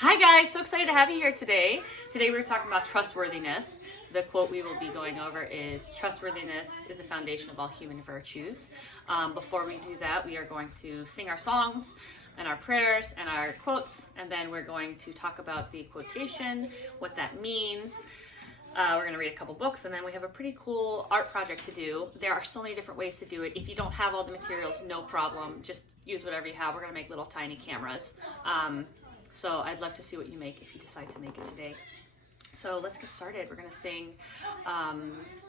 Hi guys, so excited to have you here today. Today we're talking about trustworthiness. The quote we will be going over is, "Trustworthiness is the foundation of all human virtues." Before we do that, we are going to sing our songs and our prayers and our quotes, and then we're going to talk about the quotation, what that means. We're going to read a couple books, and then we have a pretty cool art project to do. There are so many different ways to do it. If you don't have all the materials, no problem. Just use whatever you have. We're going to make little tiny cameras. So I'd love to see what you make if you decide to make it today. So let's get started. We're going to sing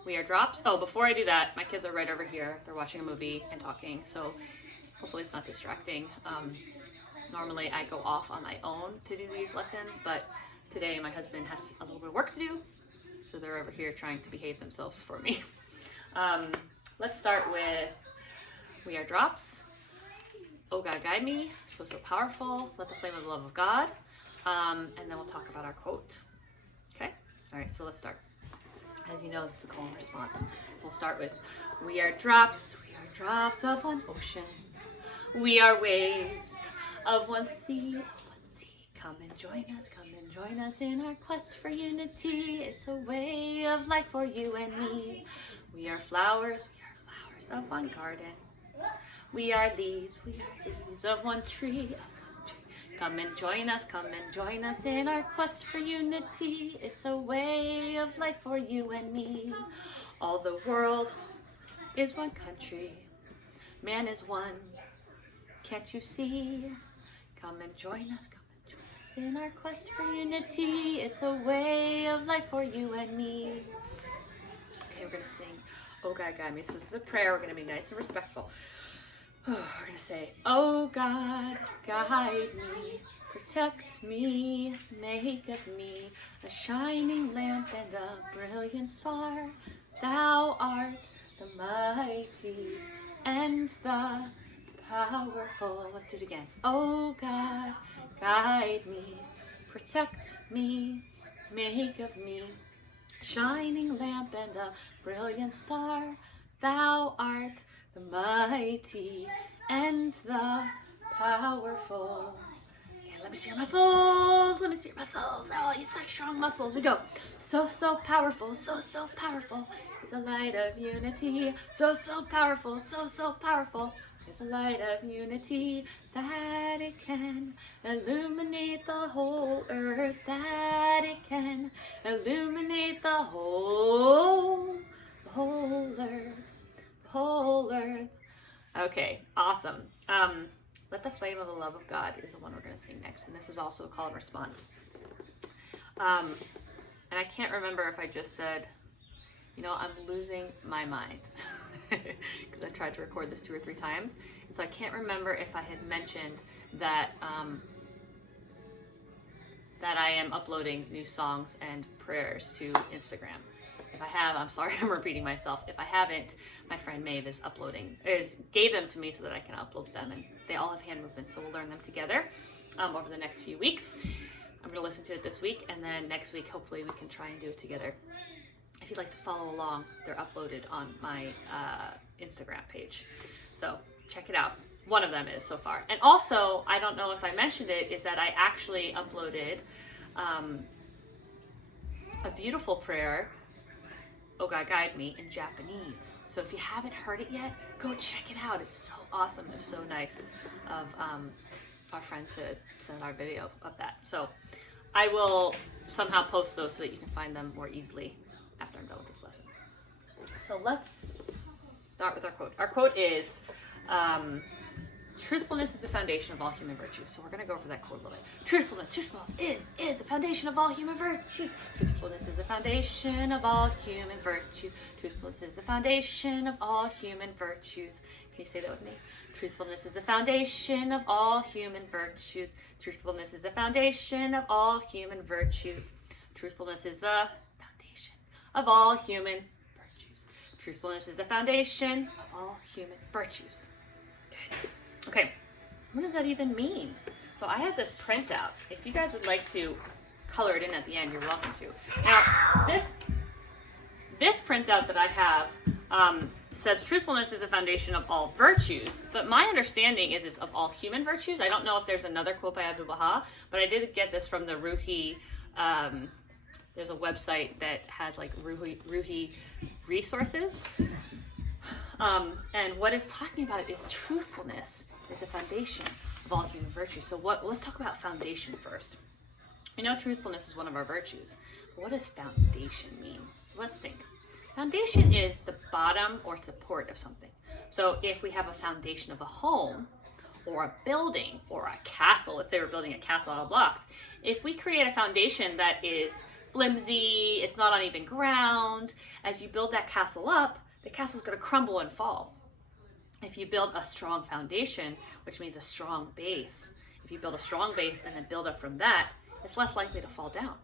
We Are Drops. Oh, before I do that, my kids are right over here. They're watching a movie and talking, so hopefully it's not distracting. Normally I go off on my own to do these lessons, but today my husband has a little bit of work to do, so they're over here trying to behave themselves for me. Let's start with We Are Drops. Oh God, guide me, so powerful, let the flame of the love of God, and then we'll talk about our quote. Okay? All right, so let's start. As you know, this is a call and response. We'll start with, we are drops of one ocean. We are waves of one sea, Come and join us in our quest for unity. It's a way of life for you and me. We are flowers of one garden. We are leaves of one tree. Come and join us in our quest for unity. It's a way of life for you and me. All the world is one country. Man is one. Can't you see? Come and join us in our quest for unity. It's a way of life for you and me. Okay, we're gonna sing Oh God, guide me. So this is the prayer. We're gonna be nice and respectful. We're going to say, oh God, guide me, protect me, make of me a shining lamp and a brilliant star. Thou art the mighty and the powerful. Let's do it again. Oh God, guide me, protect me, make of me a shining lamp and a brilliant star. Thou art the mighty and the powerful. Okay, let me see your muscles. Oh, you such strong muscles. We go. So powerful. So powerful. Is a light of unity. So powerful. So powerful. Is a light of unity that it can illuminate the whole earth. That it can illuminate the whole earth. Whole earth. Okay, awesome. Let the flame of the love of God is the one we're going to sing next, and this is also a call and response. And I can't remember if I just said, I'm losing my mind, because I tried to record this 2 or 3 times, and so I can't remember if I had mentioned that that I am uploading new songs and prayers to Instagram. If I have, I'm sorry, I'm repeating myself. If I haven't, my friend Maeve gave them to me so that I can upload them, and they all have hand movements, so we'll learn them together over the next few weeks. I'm going to listen to it this week, and then next week, hopefully, we can try and do it together. If you'd like to follow along, they're uploaded on my Instagram page, so check it out. One of them is so far. And also, I don't know if I mentioned it, is that I actually uploaded a beautiful prayer, Oh God, guide me, in Japanese. So if you haven't heard it yet, go check it out. It's so awesome. It was so nice of our friend to send our video of that. So I will somehow post those so that you can find them more easily after I'm done with this lesson. So let's start with our quote. Our quote is, truthfulness is the foundation of all human virtues. So we're going to go over that quote a little bit. Truthfulness is the foundation of all human virtues. Truthfulness is the foundation of all human virtues. Truthfulness is the foundation of all human virtues. Can you say that with me? Truthfulness is the foundation of all human virtues. Truthfulness is the foundation of all human virtues. Truthfulness is the foundation of all human virtues. Truthfulness is the foundation of all human virtues. Good. Okay, what does that even mean? So I have this printout. If you guys would like to color it in at the end, you're welcome to. Now, this printout that I have says truthfulness is a foundation of all virtues, but my understanding is it's of all human virtues. I don't know if there's another quote by Bahá'í, but I did get this from the Ruhi. There's a website that has like Ruhi resources. And what it's talking about is truthfulness is a foundation of all human virtues. So let's talk about foundation first. We know truthfulness is one of our virtues. But what does foundation mean? So let's think. Foundation is the bottom or support of something. So if we have a foundation of a home or a building or a castle, let's say we're building a castle out of blocks, if we create a foundation that is flimsy, it's not on even ground, as you build that castle up, the castle's going to crumble and fall. If you build a strong foundation, which means a strong base, if you build a strong base and then build up from that, it's less likely to fall down.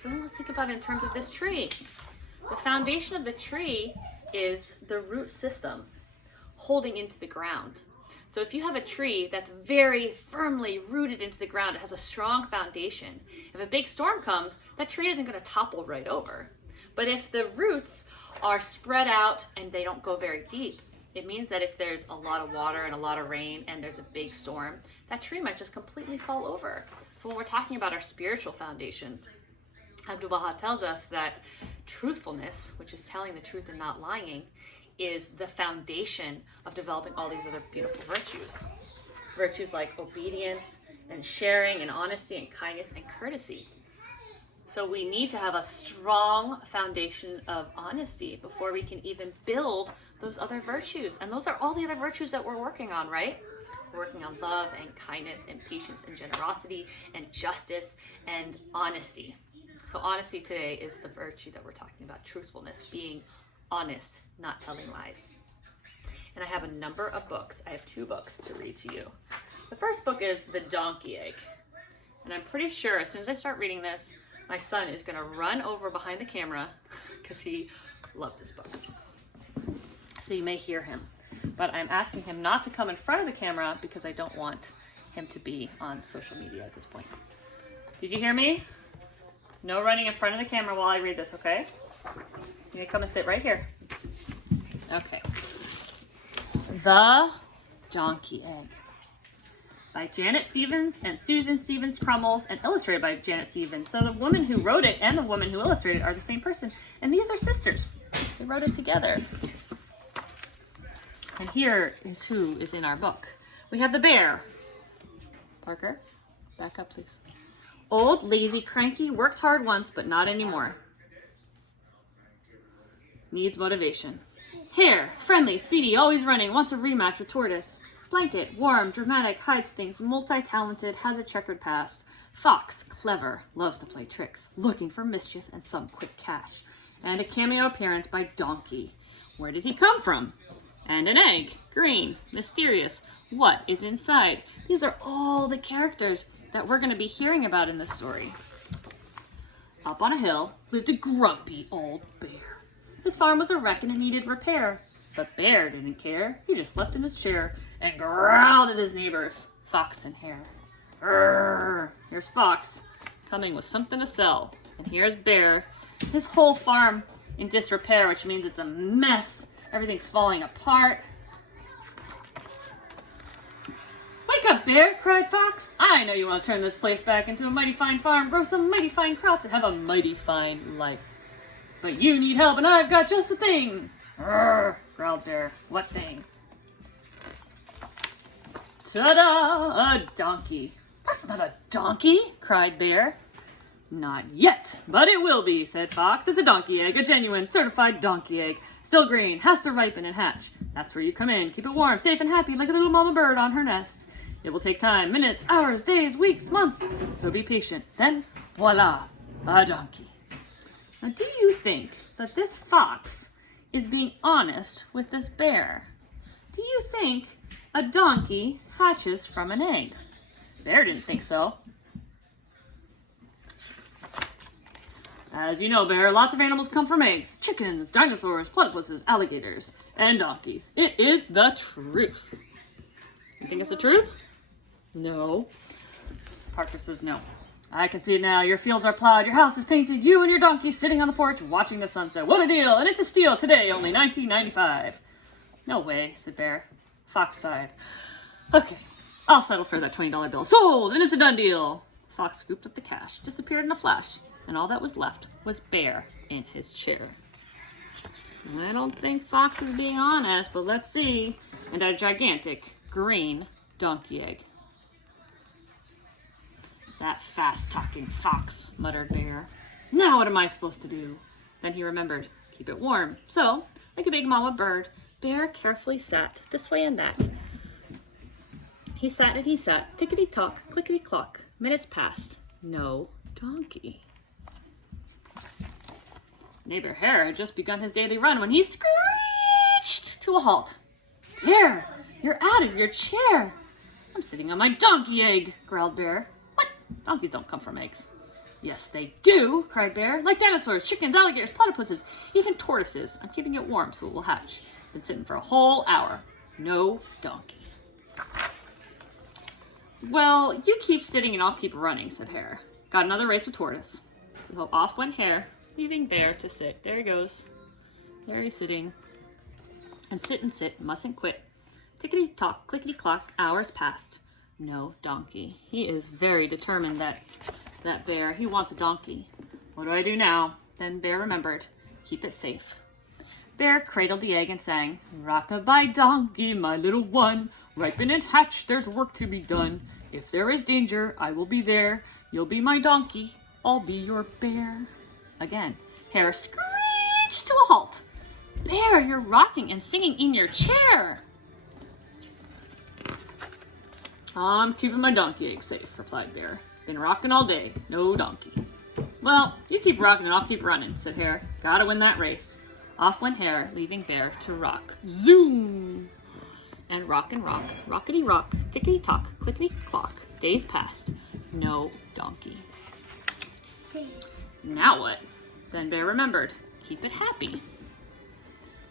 So then let's think about it in terms of this tree. The foundation of the tree is the root system holding into the ground. So if you have a tree that's very firmly rooted into the ground, it has a strong foundation. If a big storm comes, that tree isn't going to topple right over. But if the roots are spread out and they don't go very deep, it means that if there's a lot of water and a lot of rain and there's a big storm, that tree might just completely fall over. So when we're talking about our spiritual foundations, Abdu'l-Baha tells us that truthfulness, which is telling the truth and not lying, is the foundation of developing all these other beautiful virtues. Virtues like obedience and sharing and honesty and kindness and courtesy. So we need to have a strong foundation of honesty before we can even build those other virtues. And those are all the other virtues that we're working on, right? We're working on love and kindness and patience and generosity and justice and honesty. So honesty today is the virtue that we're talking about, truthfulness, being honest, not telling lies. And I have a number of books. I have 2 books to read to you. The first book is The Donkey Egg. And I'm pretty sure as soon as I start reading this, my son is going to run over behind the camera because he loved this book. So you may hear him. But I'm asking him not to come in front of the camera because I don't want him to be on social media at this point. Did you hear me? No running in front of the camera while I read this, okay? You may come and sit right here. Okay. The Donkey Egg by Janet Stevens and Susan Stevens Crummels and illustrated by Janet Stevens. So the woman who wrote it and the woman who illustrated it are the same person. And these are sisters. They wrote it together. And here is who is in our book. We have the bear. Parker, back up please. Old, lazy, cranky, worked hard once, but not anymore. Needs motivation. Hare, friendly, speedy, always running, wants a rematch with tortoise. Blanket, warm, dramatic, hides things, multi-talented, has a checkered past. Fox, clever, loves to play tricks, looking for mischief and some quick cash. And a cameo appearance by Donkey. Where did he come from? And an egg, green, mysterious. What is inside? These are all the characters that we're going to be hearing about in this story. Up on a hill lived a grumpy old bear. His farm was a wreck and it needed repair. But Bear didn't care. He just slept in his chair and growled at his neighbors, Fox and Hare. Grrr. Here's Fox, coming with something to sell. And here's Bear, his whole farm in disrepair, which means it's a mess. Everything's falling apart. Wake up, Bear, cried Fox. I know you want to turn this place back into a mighty fine farm, grow some mighty fine crops, and have a mighty fine life. But you need help, and I've got just the thing. Grrr, growled Bear. What thing? Ta-da! A donkey. That's not a donkey, cried Bear. Not yet, but it will be, said Fox. It's a donkey egg, a genuine, certified donkey egg. Still green, has to ripen and hatch. That's where you come in. Keep it warm, safe, and happy like a little mama bird on her nest. It will take time, minutes, hours, days, weeks, months. So be patient. Then, voila, a donkey. Now, do you think that this fox is being honest with this bear? Do you think a donkey hatches from an egg? Bear didn't think so. As you know, Bear, lots of animals come from eggs. Chickens, dinosaurs, platypuses, alligators, and donkeys. It is the truth. You think it's the truth? No. Parker says no. I can see it now. Your fields are plowed, your house is painted, you and your donkey sitting on the porch watching the sunset. What a deal! And it's a steal today, only $19.95. No way, said Bear. Fox sighed. Okay, I'll settle for that $20 bill. Sold, and it's a done deal. Fox scooped up the cash, disappeared in a flash, and all that was left was Bear in his chair. I don't think Fox is being honest, but let's see. And a gigantic green donkey egg. That fast-talking fox, muttered Bear. Now what am I supposed to do? Then he remembered, keep it warm. So, like a big mama bird, Bear carefully sat this way and that. He sat and he sat, tickety-tock, clickety-clock. Minutes passed. No donkey. Neighbor Hare had just begun his daily run when he screeched to a halt. Bear, you're out of your chair. I'm sitting on my donkey egg, growled Bear. What? Donkeys don't come from eggs. Yes, they do, cried Bear. Like dinosaurs, chickens, alligators, platypuses, even tortoises. I'm keeping it warm so it will hatch. Been sitting for a whole hour. No donkey. Well, you keep sitting and I'll keep running, said Hare. Got another race with Tortoise. So off went Hare, leaving Bear to sit. There he goes. There he's sitting. And sit, mustn't quit. Tickety-tock, clickety-clock, hours passed. No donkey. He is very determined, that Bear. He wants a donkey. What do I do now? Then Bear remembered. Keep it safe. Bear cradled the egg and sang, Rock-a-bye donkey, my little one, ripen and hatch, there's work to be done. If there is danger, I will be there. You'll be my donkey, I'll be your bear. Again, Hare screeched to a halt. Bear, you're rocking and singing in your chair. I'm keeping my donkey egg safe, replied Bear. Been rocking all day, no donkey. Well, you keep rocking and I'll keep running, said Hare. Gotta win that race. Off went Hare, leaving Bear to rock. Zoom! And rock, rockety rock, tickety tock, clickety clock. Days passed. No donkey. Now what? Then Bear remembered. Keep it happy.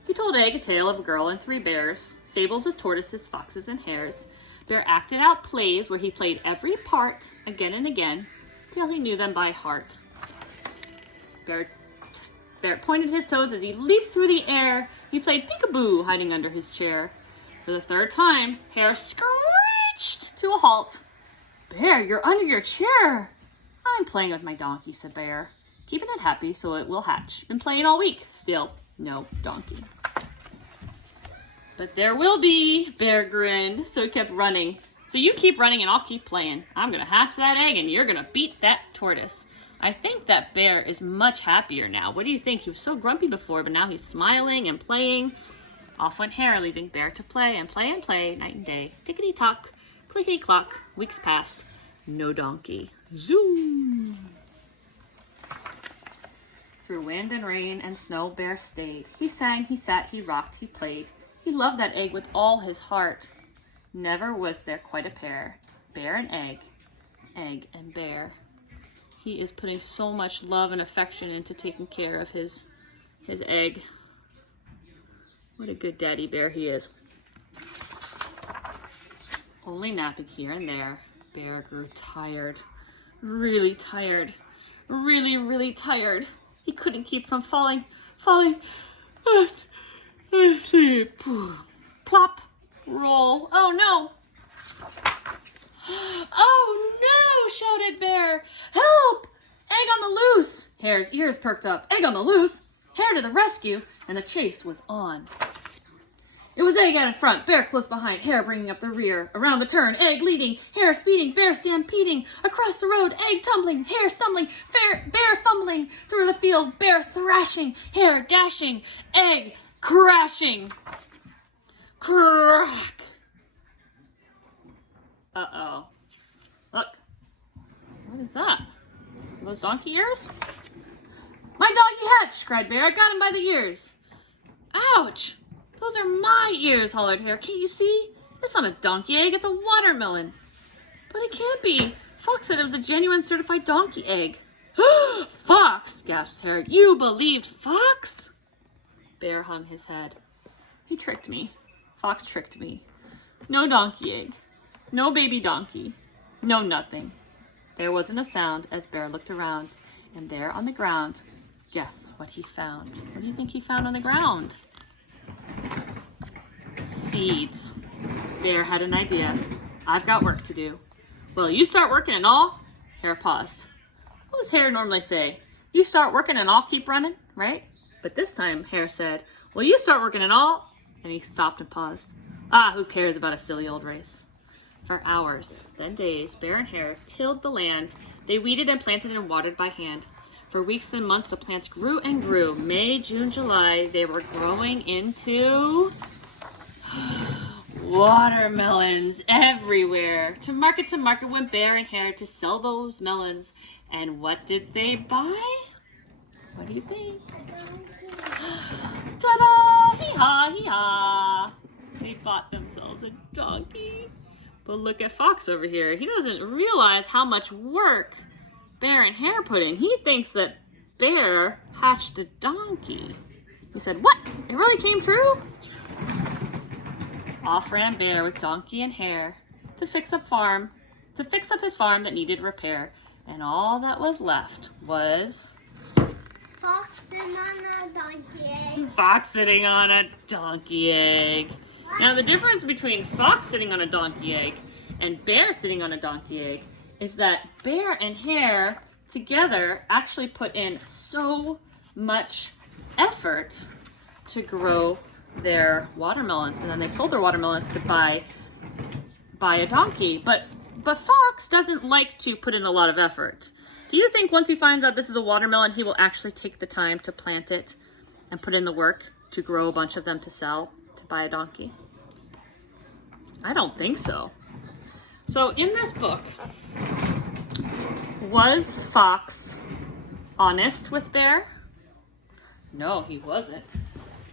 He told Egg a tale of a girl and 3 bears, fables of tortoises, foxes, and hares. Bear acted out plays where he played every part again and again till he knew them by heart. Bear pointed his toes as he leaped through the air. He played peekaboo hiding under his chair. For the 3rd time, Hare screeched to a halt. Bear, you're under your chair. I'm playing with my donkey, said Bear. Keeping it happy so it will hatch. Been playing all week. Still, no donkey. But there will be, Bear grinned, so he kept running. So you keep running and I'll keep playing. I'm going to hatch that egg and you're going to beat that tortoise. I think that Bear is much happier now. What do you think? He was so grumpy before, but now he's smiling and playing. Off went Hare, leaving Bear to play and play and play night and day. Tickety-tock, clickety-clock, weeks passed. No donkey. Zoom! Through wind and rain and snow, Bear stayed. He sang, he sat, he rocked, he played. He loved that egg with all his heart. Never was there quite a pair. Bear and egg and Bear. He is putting so much love and affection into taking care of his egg. What a good daddy bear he is. Only napping here and there, Bear grew tired. Really tired. Really tired. He couldn't keep from falling. Plop. Roll. Oh no! Oh no! Shouted Bear. Help! Egg on the loose! Hare's ears perked up. Egg on the loose! Hare to the rescue! And the chase was on. It was Egg out in front, Bear close behind, Hare bringing up the rear. Around the turn, Egg leading, Hare speeding, Bear stampeding. Across the road, Egg tumbling, Hare stumbling, Bear fumbling. Through the field, Bear thrashing, Hare dashing, Egg crashing. Crack! Uh-oh. Look. What is that? Are those donkey ears? My donkey hatched, cried Bear. I got him by the ears. Ouch! Those are my ears, hollered Hare. Can't you see? It's not a donkey egg, it's a watermelon. But it can't be. Fox said it was a genuine certified donkey egg. Fox, gasped Hare. You believed Fox? Bear hung his head. He tricked me. Fox tricked me. No donkey egg. No baby donkey. No nothing. There wasn't a sound as Bear looked around. And there on the ground, guess what he found? What do you think he found on the ground? seeds. Bear had an idea. I've got work to do. Well, you start working and all. Hare paused. What does Hare normally say? You start working and I'll keep running, right? But this time Hare said, well, you start working and all. And he stopped and paused. Ah, who cares about a silly old race? For hours, then days, Bear and Hare tilled the land. They weeded and planted and watered by hand. For weeks and months, the plants grew and grew. May, June, July, they were growing into watermelons everywhere. To market went Bear and Hare to sell those melons. And what did they buy? What do you think? Ta-da! Hee-haw, hee-haw. They bought themselves a donkey. But look at Fox over here. He doesn't realize how much work Bear and Hare put in. He thinks that Bear hatched a donkey. He said, what? It really came true? Off ran Bear with Donkey and Hare to fix up his farm that needed repair. And all that was left was Fox sitting on a donkey egg. Fox sitting on a donkey egg. Now the difference between Fox sitting on a donkey egg and Bear sitting on a donkey egg is that Bear and Hare together actually put in so much effort to grow their watermelons, and then they sold their watermelons to buy a donkey. But Fox doesn't like to put in a lot of effort. Do you think once he finds out this is a watermelon, he will actually take the time to plant it and put in the work to grow a bunch of them to sell, to buy a donkey? I don't think so. So in this book, was Fox honest with Bear? No, he wasn't.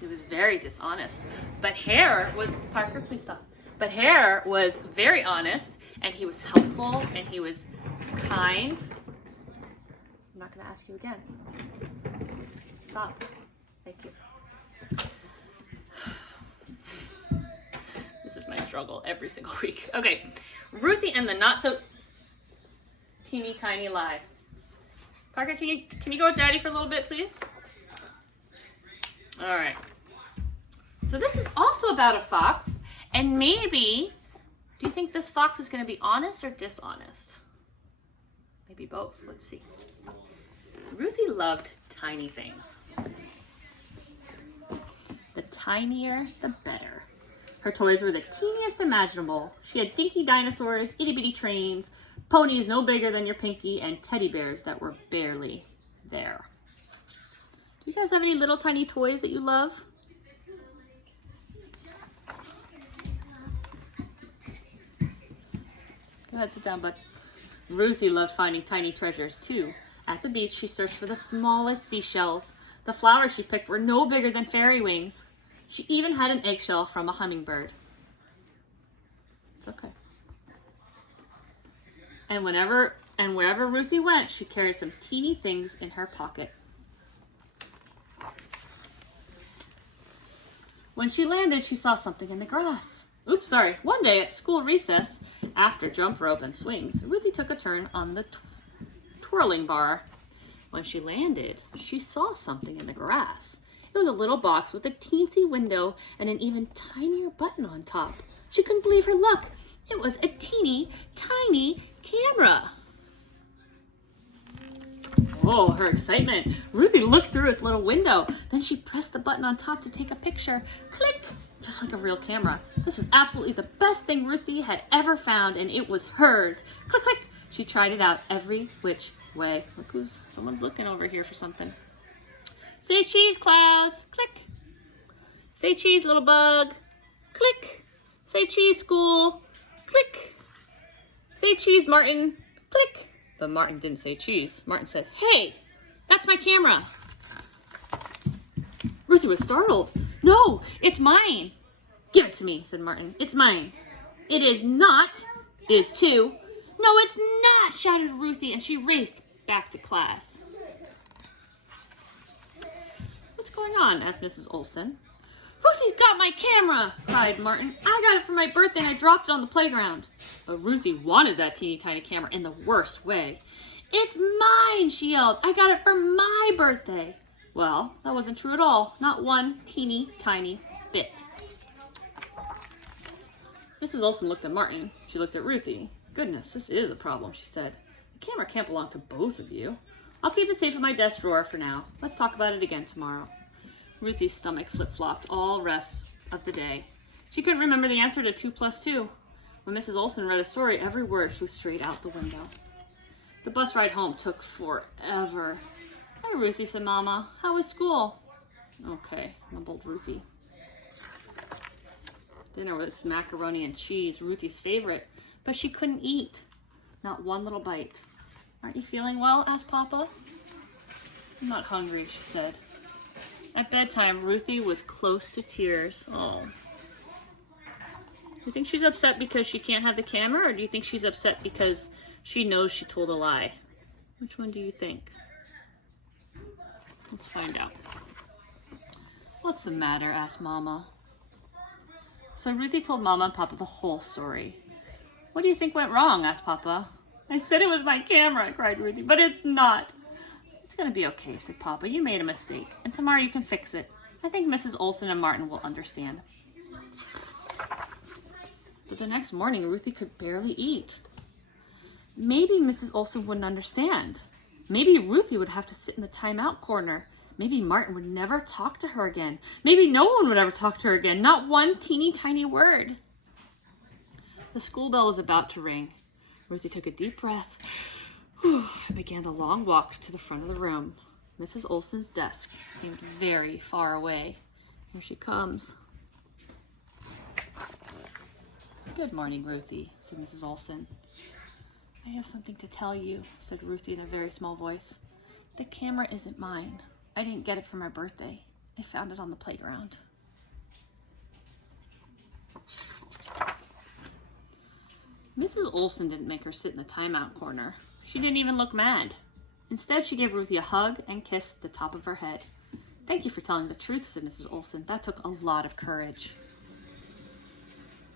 He was very dishonest. But Hare was, Parker, please stop. But Hare was very honest, and he was helpful, and he was kind. I'm not going to ask you again. Stop. Thank you. This is my struggle every single week. Okay, Ruthie and the Not So Teeny Tiny Lie. Parker, can you go with Daddy for a little bit, please? All right. So this is also about a fox, and maybe, do you think this fox is going to be honest or dishonest? Maybe both. Let's see. Ruthie loved tiny things. The tinier, the better. Her toys were the teeniest imaginable. She had dinky dinosaurs, itty-bitty trains, ponies no bigger than your pinky, and teddy bears that were barely there. Do you guys have any little tiny toys that you love? Go ahead, sit down, bud. Ruthie loved finding tiny treasures too. At the beach, she searched for the smallest seashells. The flowers she picked were no bigger than fairy wings. She even had an eggshell from a hummingbird. It's okay. And wherever Ruthie went, she carried some teeny things in her pocket. When she landed, she saw something in the grass. Oops, sorry. One day at school recess, after jump rope and swings, Ruthie took a turn on the twirling bar. When she landed, she saw something in the grass. It was a little box with a teensy window and an even tinier button on top. She couldn't believe her luck. It was a teeny, tiny camera. Oh, her excitement. Ruthie looked through its little window. Then she pressed the button on top to take a picture. Click! Just like a real camera. This was absolutely the best thing Ruthie had ever found, and it was hers. Click, click! She tried it out every which way. Look, someone's looking over here for something. Say cheese, clouds. Click. Say cheese, little bug. Click. Say cheese, school. Click. Say cheese, Martin. Click. But Martin didn't say cheese. Martin said, hey, that's my camera. Ruthie was startled. No, it's mine. Give it to me, said Martin. It's mine. It is not. It is too. No, it's not, shouted Ruthie, and she raced back to class. What's going on? Asked Mrs. Olson. Ruthie's got my camera, cried Martin. I got it for my birthday and I dropped it on the playground. But Ruthie wanted that teeny tiny camera in the worst way. It's mine, she yelled. I got it for my birthday. Well, that wasn't true at all. Not one teeny tiny bit. Mrs. Olsen looked at Martin. She looked at Ruthie. Goodness, this is a problem, she said. The camera can't belong to both of you. I'll keep it safe in my desk drawer for now. Let's talk about it again tomorrow. Ruthie's stomach flip-flopped all rest of the day. She couldn't remember the answer to 2 + 2. When Mrs. Olsen read a story, every word flew straight out the window. The bus ride home took forever. Hi, Ruthie, said Mama. How was school? Okay, mumbled Ruthie. Dinner was macaroni and cheese, Ruthie's favorite, but she couldn't eat. Not one little bite. Aren't you feeling well? Asked Papa. I'm not hungry, she said. At bedtime, Ruthie was close to tears. Oh. Do you think she's upset because she can't have the camera, or do you think she's upset because she knows she told a lie? Which one do you think? Let's find out. What's the matter? Asked Mama. So Ruthie told Mama and Papa the whole story. What do you think went wrong? Asked Papa. I said it was my camera, cried Ruthie, but it's not. It's going to be okay, said Papa. You made a mistake, and tomorrow you can fix it. I think Mrs. Olsen and Martin will understand. But the next morning, Ruthie could barely eat. Maybe Mrs. Olsen wouldn't understand. Maybe Ruthie would have to sit in the timeout corner. Maybe Martin would never talk to her again. Maybe no one would ever talk to her again. Not one teeny tiny word. The school bell was about to ring. Ruthie took a deep breath and began the long walk to the front of the room. Mrs. Olsen's desk seemed very far away. Here she comes. Good morning, Ruthie, said Mrs. Olsen. I have something to tell you, said Ruthie in a very small voice. The camera isn't mine. I didn't get it for my birthday. I found it on the playground. Mrs. Olsen didn't make her sit in the timeout corner. She didn't even look mad. Instead, she gave Ruthie a hug and kissed the top of her head. Thank you for telling the truth, said Mrs. Olsen. That took a lot of courage.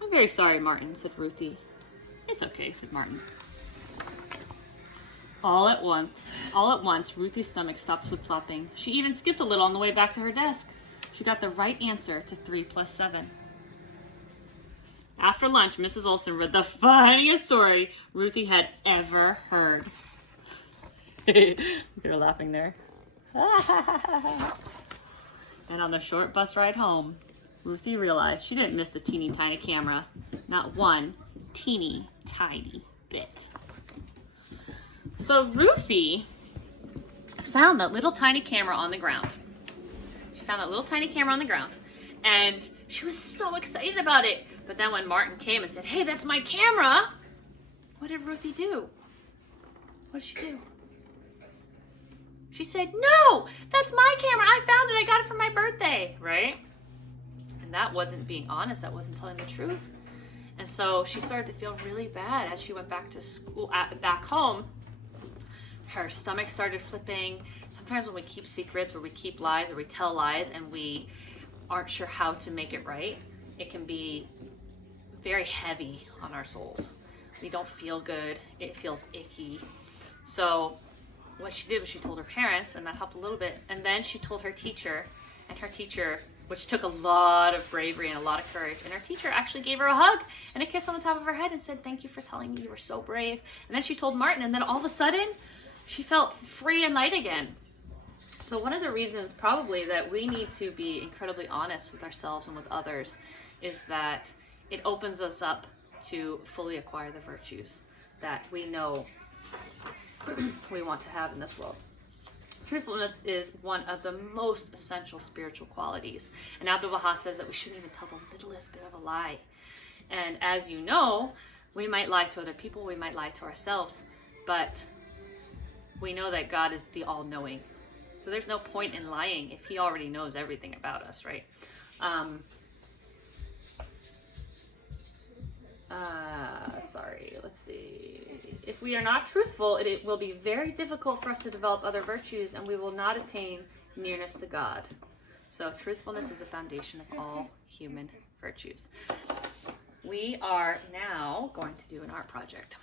I'm very sorry, Martin, said Ruthie. It's okay, said Martin. All at once, Ruthie's stomach stopped flip-flopping. She even skipped a little on the way back to her desk. She got the right answer to 3 + 7. After lunch, Mrs. Olsen read the funniest story Ruthie had ever heard. Look at her laughing there. And on the short bus ride home, Ruthie realized she didn't miss the teeny tiny camera. Not one teeny tiny bit. So Ruthie found that little tiny camera on the ground. She found that little tiny camera on the ground, and she was so excited about it. But then when Martin came and said, hey, that's my camera, what did Ruthie do? What did she do? She said, no, that's my camera. I found it. I got it for my birthday, right? And that wasn't being honest. That wasn't telling the truth. And so she started to feel really bad as she went back to school, back home. Her stomach started flipping. Sometimes when we keep secrets or we keep lies or we tell lies and we aren't sure how to make it right, it can be very heavy on our souls. We don't feel good. It feels icky. So what she did was she told her parents, and that helped a little bit. And then she told her teacher, and her teacher, which took a lot of bravery and a lot of courage, and her teacher actually gave her a hug and a kiss on the top of her head and said, thank you for telling me, you were so brave. And then she told Martin, and then all of a sudden, she felt free and light again. So one of the reasons probably that we need to be incredibly honest with ourselves and with others is that it opens us up to fully acquire the virtues that we know we want to have in this world. Truthfulness is one of the most essential spiritual qualities. And Abdul Baha says that we shouldn't even tell the littlest bit of a lie. And as you know, we might lie to other people, we might lie to ourselves, but we know that God is the all-knowing. So there's no point in lying if he already knows everything about us, right? Let's see. If we are not truthful, it will be very difficult for us to develop other virtues, and we will not attain nearness to God. So truthfulness is the foundation of all human virtues. We are now going to do an art project.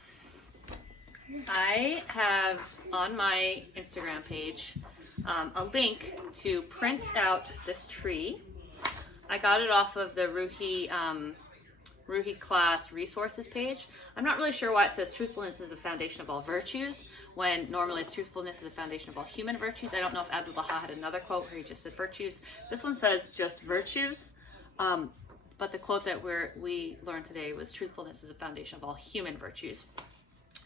I have on my Instagram page a link to print out this tree. I got it off of the Ruhi Ruhi class resources page. I'm not really sure why it says truthfulness is the foundation of all virtues, when normally it's truthfulness is the foundation of all human virtues. I don't know if Abdul Baha had another quote where he just said virtues. This one says just virtues. But the quote that we learned today was truthfulness is the foundation of all human virtues.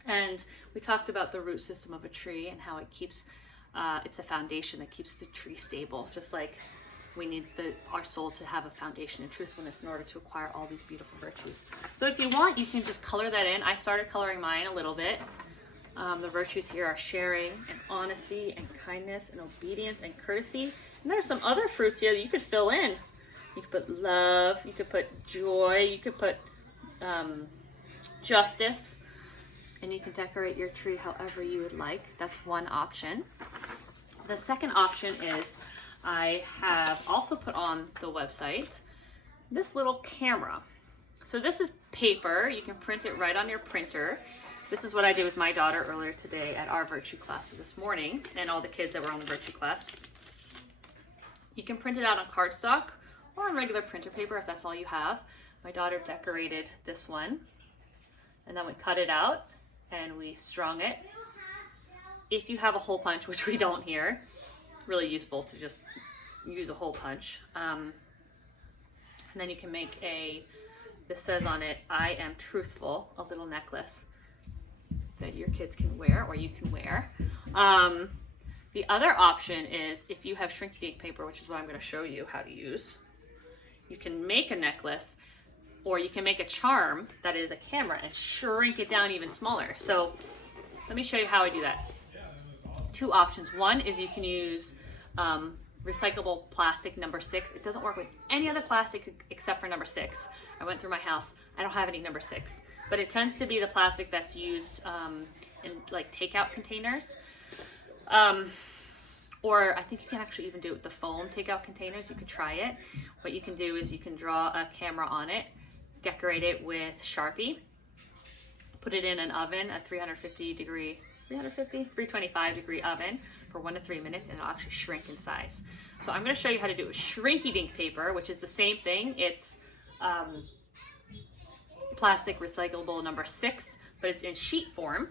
And we talked about the root system of a tree and how it keeps, it's a foundation that keeps the tree stable, just like we need our soul to have a foundation in truthfulness in order to acquire all these beautiful virtues. So if you want, you can just color that in. I started coloring mine a little bit. The virtues here are sharing and honesty and kindness and obedience and courtesy. And there are some other fruits here that you could fill in. You could put love, you could put joy, you could put justice, and you can decorate your tree however you would like. That's one option. The second option is I have also put on the website this little camera. So this is paper. You can print it right on your printer. This is what I did with my daughter earlier today at our virtue class this morning, and all the kids that were on the virtue class. You can print it out on cardstock or on regular printer paper if that's all you have. My daughter decorated this one, and then we cut it out and we strung it. If you have a hole punch, which we don't here, really useful to just use a hole punch. And then you can make this says on it, I am truthful, a little necklace that your kids can wear or you can wear. The other option is if you have shrink dink paper, which is what I'm going to show you how to use, you can make a necklace, or you can make a charm that is a camera and shrink it down even smaller. So let me show you how I do that. Two options. One is you can use recyclable plastic number 6. It doesn't work with any other plastic except for number 6. I went through my house. I don't have any number 6, but it tends to be the plastic that's used in like takeout containers. Or I think you can actually even do it with the foam takeout containers. You can try it. What you can do is you can draw a camera on it, decorate it with Sharpie, put it in an oven, a 325 degree oven for 1 to 3 minutes, and it'll actually shrink in size. So I'm going to show you how to do it with shrinky dink paper, which is the same thing. It's plastic recyclable number 6, but it's in sheet form.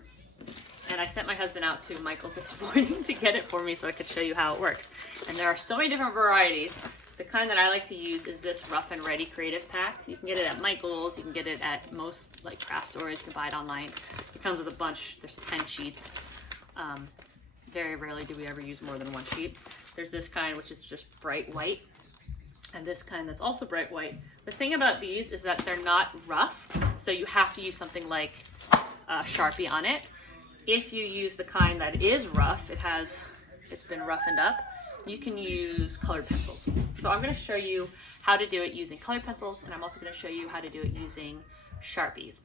And I sent my husband out to Michael's this morning to get it for me so I could show you how it works. And there are so many different varieties. The kind that I like to use is this Rough and Ready Creative Pack. You can get it at Michael's, you can get it at most like craft stores, you can buy it online. It comes with a bunch, there's 10 sheets. Very rarely do we ever use more than 1 sheet. There's this kind which is just bright white, and this kind that's also bright white. The thing about these is that they're not rough, so you have to use something like Sharpie on it. If you use the kind that is rough, it's been roughened up, you can use colored pencils. So I'm going to show you how to do it using colored pencils, and I'm also going to show you how to do it using Sharpies.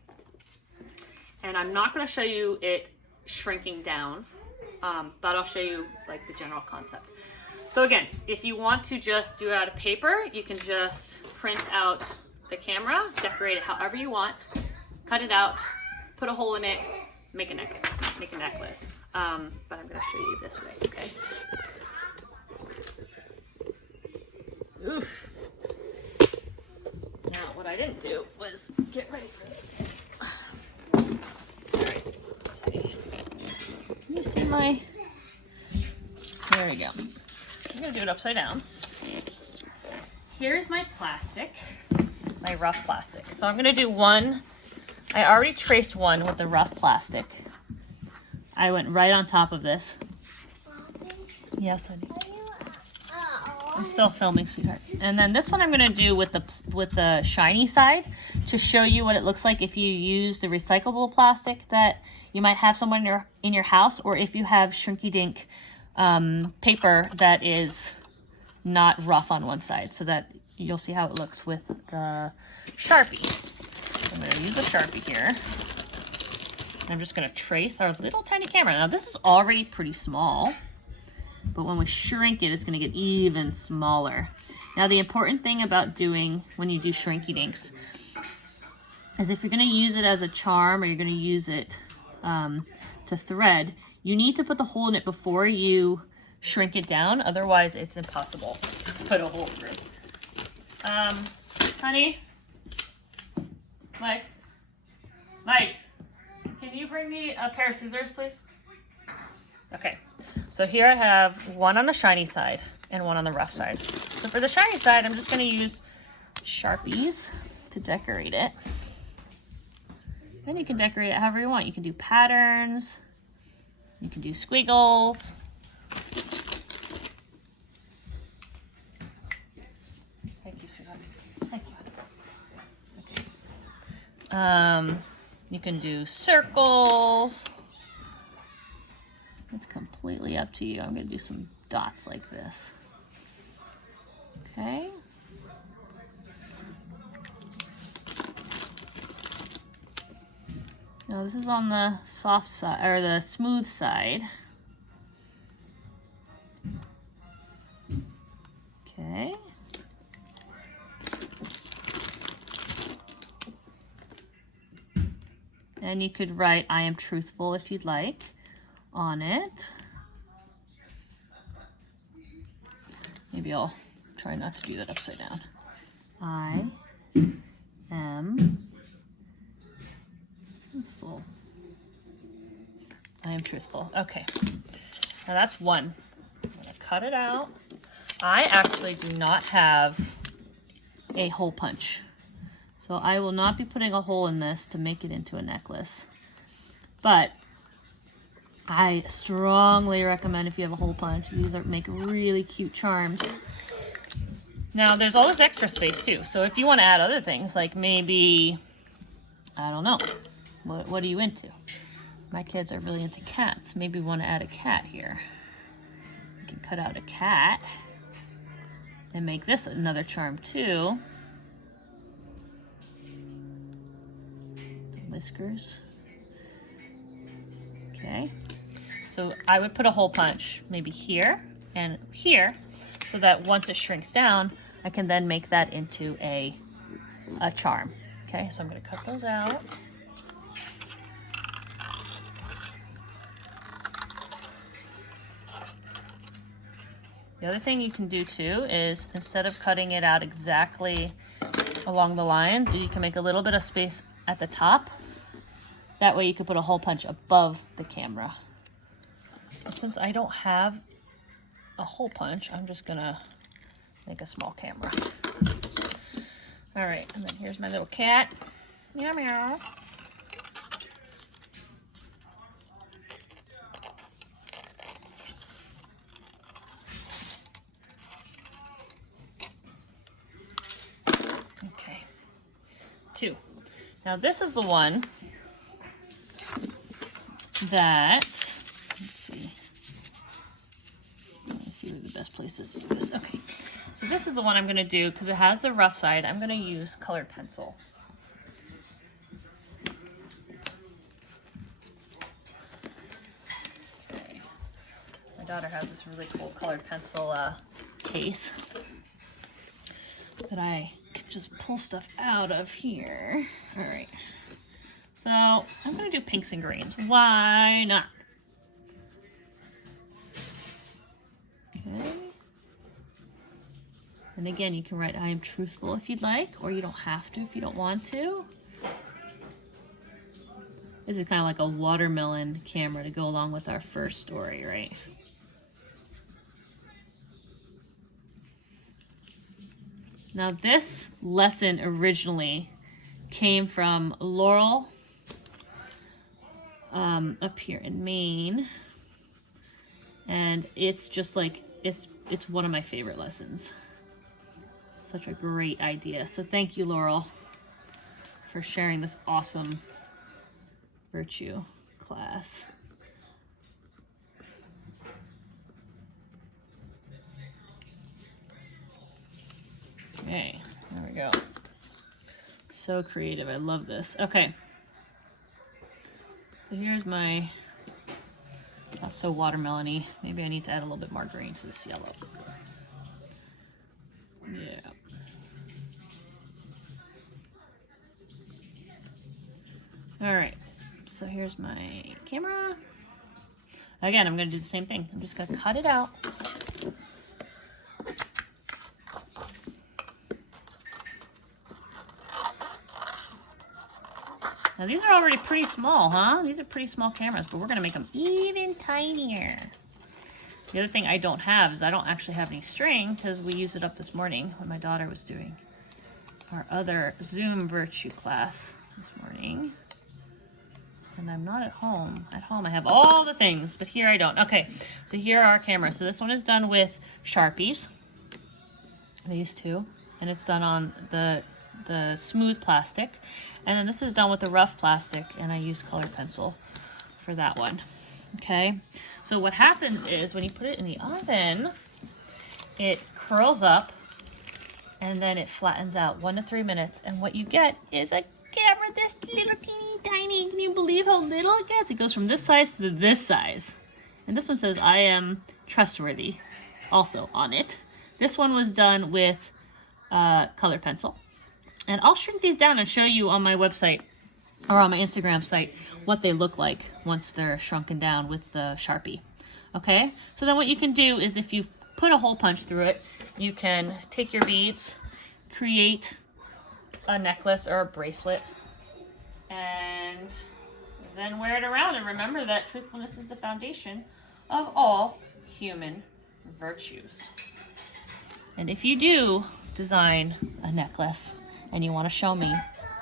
And I'm not going to show you it shrinking down, but I'll show you like the general concept. So again, if you want to just do it out of paper, you can just print out the camera, decorate it however you want, cut it out, put a hole in it, make a necklace. But I'm going to show you this way, okay? Oof. Now, what I didn't do was get ready for this. All right, let's see. Can you see my... There we go. I'm going to do it upside down. Here's my plastic, my rough plastic. So I'm going to do one. I already traced one with the rough plastic. I went right on top of this. Yes, honey. I'm still filming, sweetheart. And then this one I'm going to do with the shiny side to show you what it looks like if you use the recyclable plastic that you might have somewhere in your house, or if you have shrinky dink paper that is not rough on one side, so that you'll see how it looks with the Sharpie. I'm going to use a Sharpie here. I'm just going to trace our little tiny camera. Now this is already pretty small, but when we shrink it, it's going to get even smaller. Now the important thing about when you do shrinky dinks is if you're going to use it as a charm, or you're going to use it to thread, you need to put the hole in it before you shrink it down. Otherwise it's impossible to put a hole through. Honey, Mike? Mike, can you bring me a pair of scissors, please? Okay, so here I have one on the shiny side and one on the rough side. So for the shiny side, I'm just going to use Sharpies to decorate it. Then you can decorate it however you want. You can do patterns. You can do squiggles. Thank you, sweetheart. Thank you. Okay. You can do circles. It's completely up to you. I'm going to do some dots like this. Okay. Now this is on the soft side, or the smooth side. Okay. And you could write, "I am truthful," if you'd like, on it. Maybe I'll try not to do that upside down. I am truthful. I am truthful. Okay. Now that's one. I'm going to cut it out. I actually do not have a hole punch. So I will not be putting a hole in this to make it into a necklace. But I strongly recommend, if you have a hole punch, these make really cute charms. Now there's all this extra space too. So if you want to add other things, like maybe, I don't know, what are you into? My kids are really into cats. Maybe we want to add a cat here. We can cut out a cat and make this another charm too. The whiskers. Okay. So I would put a hole punch maybe here and here, so that once it shrinks down, I can then make that into a charm. Okay, so I'm going to cut those out. The other thing you can do too is, instead of cutting it out exactly along the line, you can make a little bit of space at the top. That way you can put a hole punch above the camera. Since I don't have a hole punch, I'm just gonna make a small camera. All right, and then here's my little cat. Meow meow. Okay, 2. Now this is the one that, let's see where the best place is to do this. Okay, so this is the one I'm going to do because it has the rough side. I'm going to use colored pencil. Okay. My daughter has this really cool colored pencil case that I can just pull stuff out of here. All right. So I'm going to do pinks and greens. Why not? Okay. And again, you can write, "I am truthful," if you'd like, or you don't have to if you don't want to. This is kind of like a watermelon camera to go along with our first story, right? Now this lesson originally came from Laurel up here in Maine, and it's just like, it's one of my favorite lessons. Such a great idea. So thank you, Laurel, for sharing this awesome virtue class. Okay, there we go. So creative. I love this. Okay. So here's my, not so watermelon-y. Maybe I need to add a little bit more green to this yellow. Yeah. All right. So here's my camera. Again, I'm going to do the same thing. I'm just going to cut it out. Now these are already pretty small, huh? These are pretty small cameras, but we're gonna make them even tinier. The other thing I don't have is I don't actually have any string because we used it up this morning when my daughter was doing our other Zoom virtue class this morning. And I'm not at home. At home I have all the things, but here I don't. Okay, so here are our cameras. So this one is done with Sharpies, these two, and it's done on the smooth plastic. And then this is done with the rough plastic, and I use colored pencil for that one. Okay, so what happens is when you put it in the oven, it curls up and then it flattens out 1 to 3 minutes, and what you get is a camera this little teeny tiny. Can you believe how little it gets? It goes from this size to this size. And this one says I am trustworthy also on it. This one was done with colored pencil. And I'll shrink these down and show you on my website or on my Instagram site what they look like once they're shrunken down with the Sharpie. Okay, so then what you can do is if you put a hole punch through it, you can take your beads, create a necklace or a bracelet, and then wear it around. And remember that truthfulness is the foundation of all human virtues. And if you do design a necklace and you want to show me,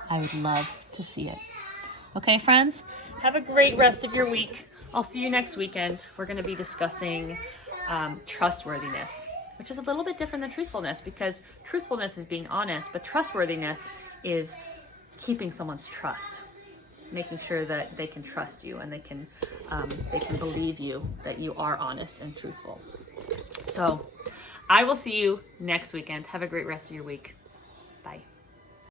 I would love to see it. Okay, friends, have a great rest of your week. I'll see you next weekend. We're going to be discussing trustworthiness, which is a little bit different than truthfulness, because truthfulness is being honest, but trustworthiness is keeping someone's trust, making sure that they can trust you and they can believe you that you are honest and truthful. So I will see you next weekend. Have a great rest of your week. Bye.